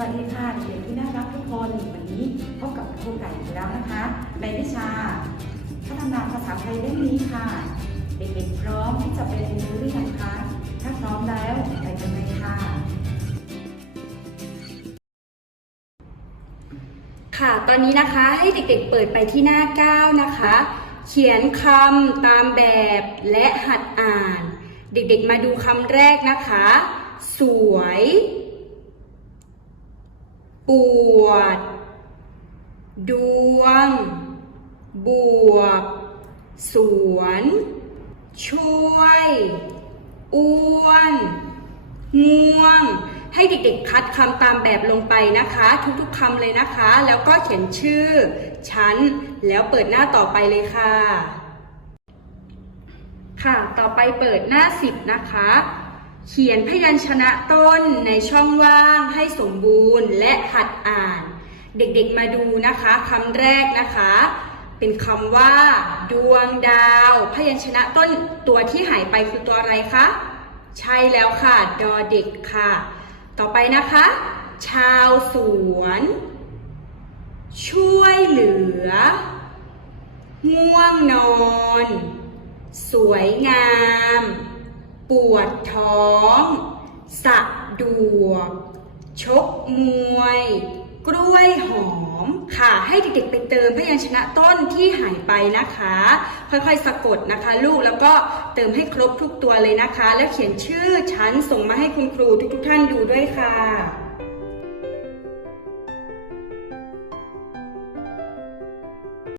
วัสดีค่ะเด็กที่น่ารักทุกคนวันนี้พบกับครูไก่แล้วนะคะ ในวิชาพัฒนาภาษาไทยเล่มนี้ค่ะ เด็กๆพร้อมที่จะไปเรียนรู้หรือยังคะถ้าพร้อมแล้วไปกันเลยค่ะ ค่ะตอนนี้นะคะให้เด็กๆเปิดไปที่หน้า 9 นะคะ เขียนคำตามแบบและหัดอ่าน เด็กๆมาดูคำแรกนะคะ สวย ปวด ดวง บวก สวน ช่วย อ้วน ง่วง ให้เด็กๆ คัดคำตามแบบลงไปนะคะ ทุกๆคำเลยนะคะ แล้วก็เขียนชื่อ ชั้น แล้วเปิดหน้าต่อไปเลยค่ะ ค่ะ ต่อไปเปิดหน้า10นะคะ เขียนพยัญชนะต้นในช่องว่างให้สมบูรณ์และหัดอ่าน เด็กๆมาดูนะคะคำแรกนะคะ เป็นคำว่า ดวงดาว พยัญชนะต้นตัวที่หายไปคือตัวอะไรคะ ใช่แล้วค่ะ ดอเด็กค่ะ ต่อไปนะคะ ชาวสวน ช่วยเหลือ ง่วงนอน สวยงาม ปวดท้อง สะดวก ชกมวย กล้วยหอม ค่ะให้เด็กๆไปเติมพยัญชนะต้นที่หายไปนะคะ ค่อยๆสะกดนะคะ ลูกแล้วก็เติมให้ครบทุกตัวเลยนะคะ แล้วเขียนชื่อชั้นส่งมาให้คุณครูทุกๆท่านดูด้วยค่ะ